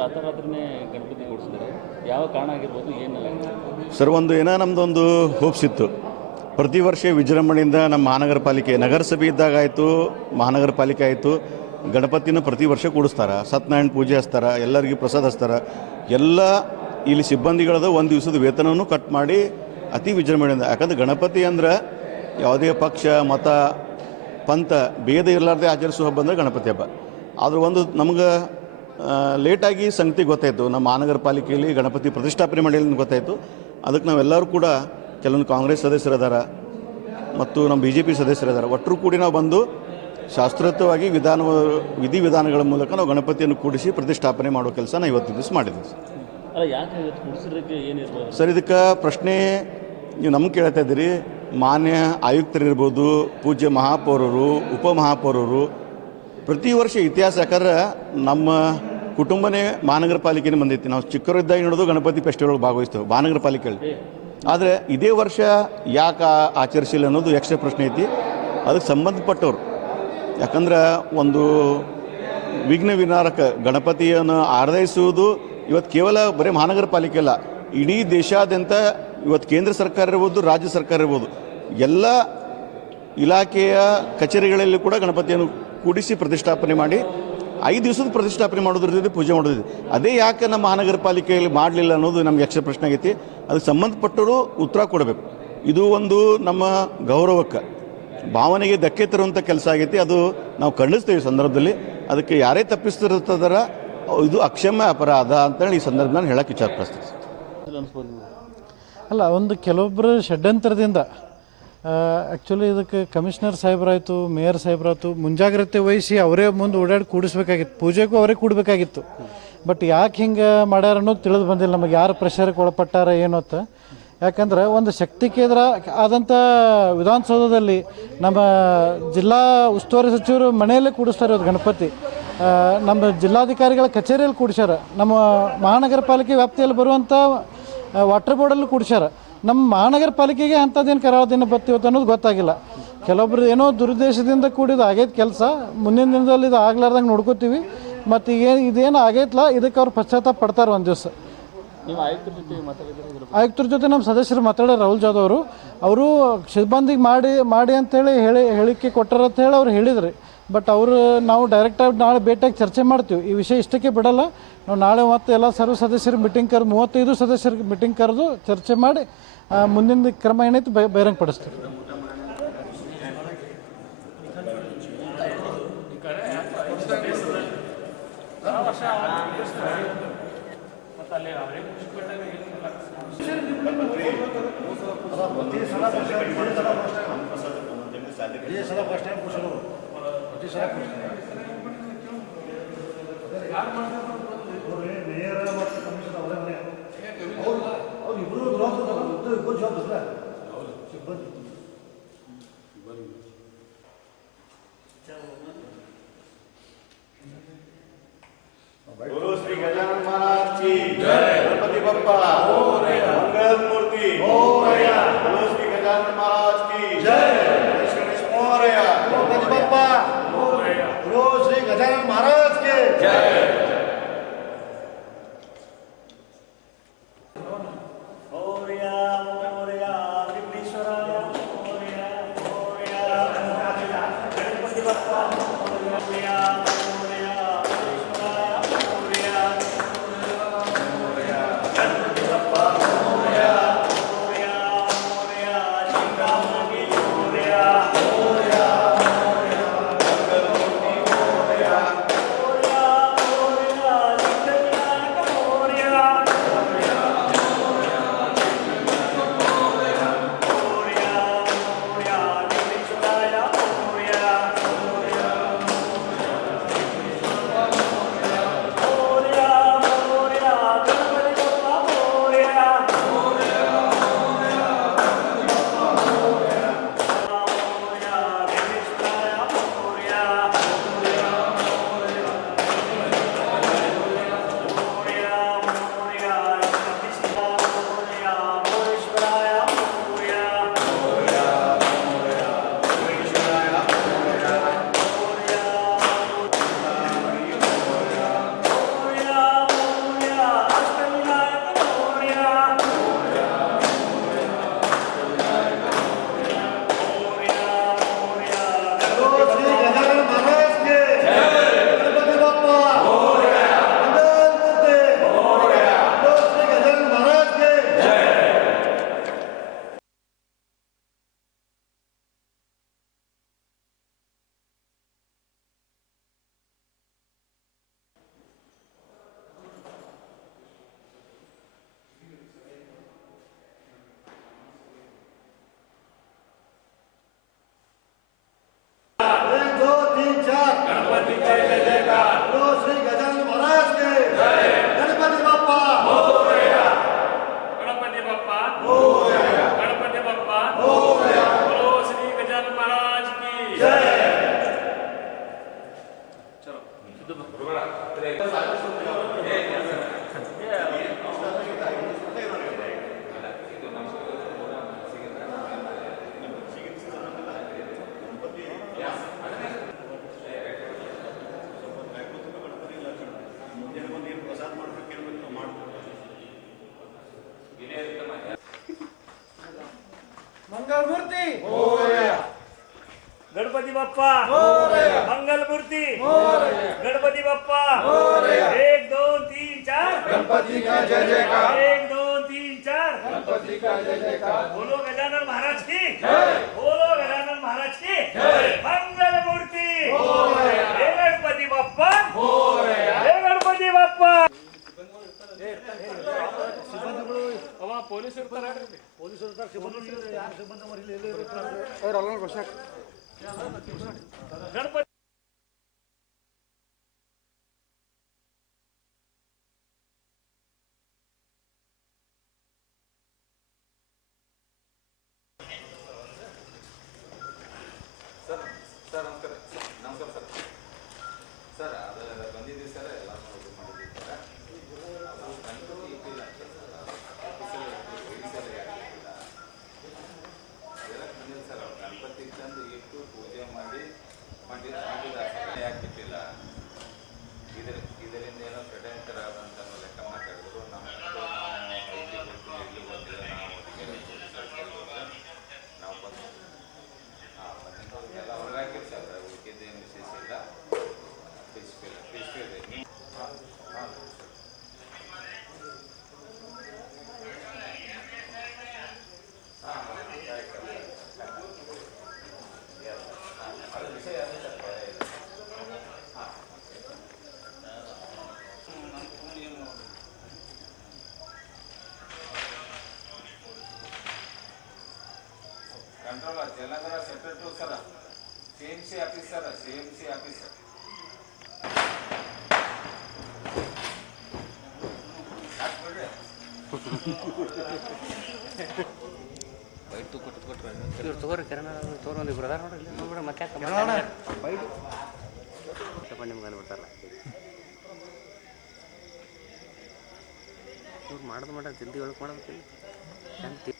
ರಾತ್ರಾತ್ರಿನೇ ಗಣಪತಿ ಯಾವ ಕಾರಣ ಆಗಿರ್ಬೋದು ಏನು ಸರ್, ಒಂದು ಏನೋ ನಮ್ಮದೊಂದು ಹೋಪ್ಸ್ ಇತ್ತು. ಪ್ರತಿ ವರ್ಷ ವಿಜೃಂಭಣೆಯಿಂದ ನಮ್ಮ ಮಹಾನಗರ ಪಾಲಿಕೆ ನಗರಸಭೆ ಇದ್ದಾಗ ಆಯಿತು ಮಹಾನಗರ ಪಾಲಿಕೆ ಆಯಿತು, ಗಣಪತಿನ ಪ್ರತಿ ವರ್ಷ ಕೂಡಿಸ್ತಾರೆ. ಸತ್ಯನಾರಾಯಣ ಪೂಜೆ ಹಚ್ತಾರ, ಎಲ್ಲರಿಗೂ ಪ್ರಸಾದ ಹಚ್ತಾರ. ಎಲ್ಲ ಇಲ್ಲಿ ಸಿಬ್ಬಂದಿಗಳದ ಒಂದು ದಿವಸದ ವೇತನವನ್ನು ಕಟ್ ಮಾಡಿ ಅತಿ ವಿಜೃಂಭಣೆಯಿಂದ, ಯಾಕಂದ್ರೆ ಗಣಪತಿ ಅಂದ್ರೆ ಯಾವುದೇ ಪಕ್ಷ, ಮತ, ಪಂಥ, ಭೇದ ಇರಲಾರ್ದೆ ಆಚರಿಸುವ ಹಬ್ಬ ಅಂದರೆ ಗಣಪತಿ ಹಬ್ಬ. ಆದ್ರೆ ಒಂದು ನಮ್ಗೆ ಲೇಟಾಗಿ ಸಂಗತಿ ಗೊತ್ತಾಯಿತು. ನಮ್ಮ ಮಹಾನಗರ ಪಾಲಿಕೆಯಲ್ಲಿ ಗಣಪತಿ ಪ್ರತಿಷ್ಠಾಪನೆ ಮಾಡಿ ಗೊತ್ತಾಯಿತು. ಅದಕ್ಕೆ ನಾವೆಲ್ಲರೂ ಕೂಡ ಕೆಲವೊಂದು ಕಾಂಗ್ರೆಸ್ ಸದಸ್ಯರಿದ್ದಾರೆ ಮತ್ತು ನಮ್ಮ ಬಿ ಜೆ ಪಿ ಸದಸ್ಯರಿದ್ದಾರೆ ಒಟ್ಟರು ಕೂಡಿ ನಾವು ಬಂದು ಶಾಸ್ತ್ರೋತ್ತವಾಗಿ ವಿಧಾನ ವಿಧಿವಿಧಾನಗಳ ಮೂಲಕ ನಾವು ಗಣಪತಿಯನ್ನು ಕೂಡಿಸಿ ಪ್ರತಿಷ್ಠಾಪನೆ ಮಾಡೋ ಕೆಲಸ ನಾವು ಇವತ್ತು ದಿವಸ ಮಾಡಿದ್ದೀವಿ ಸರ್ ಇದಕ್ಕೆ ಪ್ರಶ್ನೆ ನೀವು ನಮ್ಗೆ ಕೇಳ್ತಾ ಇದ್ದೀರಿ. ಮಾನ್ಯ ಆಯುಕ್ತರಿರ್ಬೋದು ಪೂಜ್ಯ ಮಹಾಪೌರರು ಉಪಮಹಾಪೌರರು ಪ್ರತಿ ವರ್ಷ ಇತಿಹಾಸ ಯಾಕಂದ್ರೆ ನಮ್ಮ ಕುಟುಂಬನೇ ಮಹಾನಗರ ಪಾಲಿಕೆನೇ ಬಂದೈತಿ ನಾವು ಚಿಕ್ಕವರಿದ್ದಾಗ ನೋಡೋದು ಗಣಪತಿ ಫೆಸ್ಟಿವಲ್ ಭಾಗವಹಿಸ್ತೇವೆ ಮಹಾನಗರ ಪಾಲಿಕೆಯಲ್ಲಿ. ಆದರೆ ಇದೇ ವರ್ಷ ಯಾಕೆ ಆಚರಿಸಿಲ್ಲ ಅನ್ನೋದು ಯಕ್ಷ ಪ್ರಶ್ನೆ ಐತಿ. ಅದಕ್ಕೆ ಸಂಬಂಧಪಟ್ಟವ್ರು, ಯಾಕಂದ್ರೆ ಒಂದು ವಿಘ್ನ ವಿನಾರಕ ಗಣಪತಿಯನ್ನು ಆರಾಧಿಸುವುದು ಇವತ್ತು ಕೇವಲ ಬರೀ ಮಹಾನಗರ ಪಾಲಿಕೆ ಅಲ್ಲ, ಇಡೀ ದೇಶಾದ್ಯಂತ ಇವತ್ತು ಕೇಂದ್ರ ಸರ್ಕಾರ ಇರ್ಬೋದು, ರಾಜ್ಯ ಸರ್ಕಾರ ಇರ್ಬೋದು, ಎಲ್ಲ ಇಲಾಖೆಯ ಕಚೇರಿಗಳಲ್ಲಿ ಕೂಡ ಗಣಪತಿಯನ್ನು ಕೂಡಿಸಿ ಪ್ರತಿಷ್ಠಾಪನೆ ಮಾಡಿ ಐದು ದಿವಸದ ಪ್ರತಿಷ್ಠಾಪನೆ ಮಾಡೋದ್ರ ಜೊತೆ ಪೂಜೆ ಮಾಡೋದಿದೆ. ಅದೇ ಯಾಕೆ ನಮ್ಮ ಮಹಾನಗರ ಪಾಲಿಕೆಯಲ್ಲಿ ಮಾಡಲಿಲ್ಲ ಅನ್ನೋದು ನಮ್ಗೆ ಯಕ್ಷ ಪ್ರಶ್ನೆ ಆಗೈತಿ. ಅದಕ್ಕೆ ಸಂಬಂಧಪಟ್ಟವರು ಉತ್ತರ ಕೊಡಬೇಕು. ಇದು ಒಂದು ನಮ್ಮ ಗೌರವಕ್ಕೆ. ಭಾವನೆಗೆ ಧಕ್ಕೆ ತರುವಂಥ ಕೆಲಸ ಆಗೈತಿ. ಅದು ನಾವು ಖಂಡಿಸ್ತೇವೆ ಸಂದರ್ಭದಲ್ಲಿ. ಅದಕ್ಕೆ ಯಾರೇ ತಪ್ಪಿಸ್ತಿರ್ತದರ ಇದು ಅಕ್ಷಮ್ಯ ಅಪರಾಧ ಅಂತೇಳಿ ಈ ಸಂದರ್ಭ ನಾನು ಹೇಳಕ್ಕೆ ಇಚ್ಛಾಪಡಿಸ್ತೀನಿ ಅಲ್ಲ, ಒಂದು ಕೆಲವೊಬ್ಬರು ಷಡ್ಯಂತ್ರದಿಂದ ಆ್ಯಕ್ಚುಲಿ ಇದಕ್ಕೆ ಕಮಿಷನರ್ ಸಾಹೇಬ್ರಾಯ್ತು ಮೇಯರ್ ಸಾಹೇಬ್ರಾಯ್ತು ಮುಂಜಾಗ್ರತೆ ವಹಿಸಿ ಅವರೇ ಮುಂದೆ ಓಡಾಡಿ ಕೂಡಿಸ್ಬೇಕಾಗಿತ್ತು. ಪೂಜೆಗೂ ಅವರೇ ಕೂಡಬೇಕಾಗಿತ್ತು. ಬಟ್ ಯಾಕೆ ಹಿಂಗೆ ಮಾಡ್ಯಾರ ಅನ್ನೋದು ತಿಳಿದು ಬಂದಿಲ್ಲ. ನಮಗೆ ಯಾರು ಪ್ರೆಷರ್ಗೆ ಒಳಪಟ್ಟಾರ ಏನು ಅಂತ. ಯಾಕಂದ್ರೆ ಒಂದು ಶಕ್ತಿ ಕೇಂದ್ರ ಆದಂಥ ವಿಧಾನಸೌಧದಲ್ಲಿ ನಮ್ಮ ಜಿಲ್ಲಾ ಉಸ್ತುವಾರಿ ಸಚಿವರು ಮನೆಯಲ್ಲೇ ಕೂಡಿಸ್ತಾರೆ ಇವತ್ತು ಗಣಪತಿ. ನಮ್ಮ ಜಿಲ್ಲಾಧಿಕಾರಿಗಳ ಕಚೇರಿಯಲ್ಲಿ ಕೂಡಿಸ್ಯಾರ. ನಮ್ಮ ಮಹಾನಗರ ಪಾಲಿಕೆ ವ್ಯಾಪ್ತಿಯಲ್ಲಿ ಬರುವಂಥ ವಾಟರ್ ಬೋರ್ಡಲ್ಲೂ ಕೂಡಿಸ್ಯಾರ. ನಮ್ಮ ಮಹಾನಗರ ಪಾಲಿಕೆಗೆ ಅಂಥದ್ದೇನು ಕರಾಳ ದಿನ ಬರ್ತೀವತ್ತು ಅನ್ನೋದು ಗೊತ್ತಾಗಿಲ್ಲ. ಕೆಲವೊಬ್ರು ಏನೋ ದುರುದ್ದೇಶದಿಂದ ಕೂಡಿದ ಆಗೈತೆ ಕೆಲಸ ಮುಂದಿನ ದಿನದಲ್ಲಿ ಇದು ಆಗ್ಲಾರ್ದಂಗೆ ನೋಡ್ಕೋತೀವಿ. ಮತ್ತು ಈಗ ಇದೇನು ಆಗೈತಲ್ಲ ಇದಕ್ಕೆ ಅವ್ರು ಪಶ್ಚಾತ್ತಾಪ ಪಡ್ತಾರೆ ಒಂದು ದಿವಸ. ಆಯುಕ್ತರ ಜೊತೆ ನಮ್ಮ ಸದಸ್ಯರು ಮಾತಾಡ್ಯಾರ ರಾಹುಲ್ ಜಾಧವ್ ಅವರು. ಅವರು ಸಿಬ್ಬಂದಿಗೆ ಮಾಡಿ ಮಾಡಿ ಅಂತೇಳಿ ಹೇಳಿ ಹೇಳಿಕೆ ಕೊಟ್ಟರು ಅಂತ ಹೇಳಿ ಅವ್ರು ಹೇಳಿದ್ರಿ. ಬಟ್ ಅವರು ನಾವು ಡೈರೆಕ್ಟಾಗಿ ನಾಳೆ ಭೇಟಿಯಾಗಿ ಚರ್ಚೆ ಮಾಡ್ತೀವಿ. ಈ ವಿಷಯ ಇಷ್ಟಕ್ಕೆ ಬಿಡಲ್ಲ. ನಾವು ನಾಳೆ ಮತ್ತೆ ಎಲ್ಲ ಸರ್ವ ಸದಸ್ಯರು ಮೀಟಿಂಗ್ ಕರೆದು ಮೂವತ್ತೈದು ಸದಸ್ಯರಿಗೆ ಮೀಟಿಂಗ್ ಕರೆದು ಚರ್ಚೆ ಮಾಡಿ ಮುಂದಿನ ಕ್ರಮ ಏನೈತಿ ಬೈ ಬಹಿರಂಗ ಪಡಿಸ್ತೀವಿ गुरु श्री गजानन महाराज की जय गणपति बप्पा मंगल मूर्ति गुरु श्री गजानन महाराज की जय मूर्ती. गणपती बाप्पा. मंगल मूर्ती. गणपती बाप्पा. एक दोन तीन चार. गणपती का जय जयकार. एक दोन तीन चार. गणपती का जय जयकार. बोलो गजानन महाराज की. बोलो गजानन महाराज की. मंगल मूर्ती. गणपती बाप्पा. ಪೊಲೀಸ್ ಇರ್ತಾರೆ ಪೊಲೀಸ್ ಇರ್ತಾರೆ ಸಿಬ್ಬಂದಿ ಸಿಬ್ಬಂದಿ ಮರಿಲಿ ಎಲ್ಲೇ ಗಣಪತಿ ಕಂಟ್ರೋಲರ್ ಜಲಧರ ಸೆಕ್ಟರ್ ಟು ಸರ C M C officer C M C officer ಹಾಕ್ಬಿಡ್ರಿ ಇವ್ರು ತಗೋರಿ ಕಿರಣ ತೋರ್ ಒಂದು ಇಬ್ರು ಅದಾರ ನೋಡ್ರಿ ನೋಡ್ಬಿಡ ಮತ್ತೆ ತಗೊಂಡು ನಿಮ್ಗೆ ಇವ್ರು ಮಾಡೋದು ಮಾಡ ಜಲ್ದಿ ಒಳಗೆ ಮಾಡೋದು ಶಾಂತಿ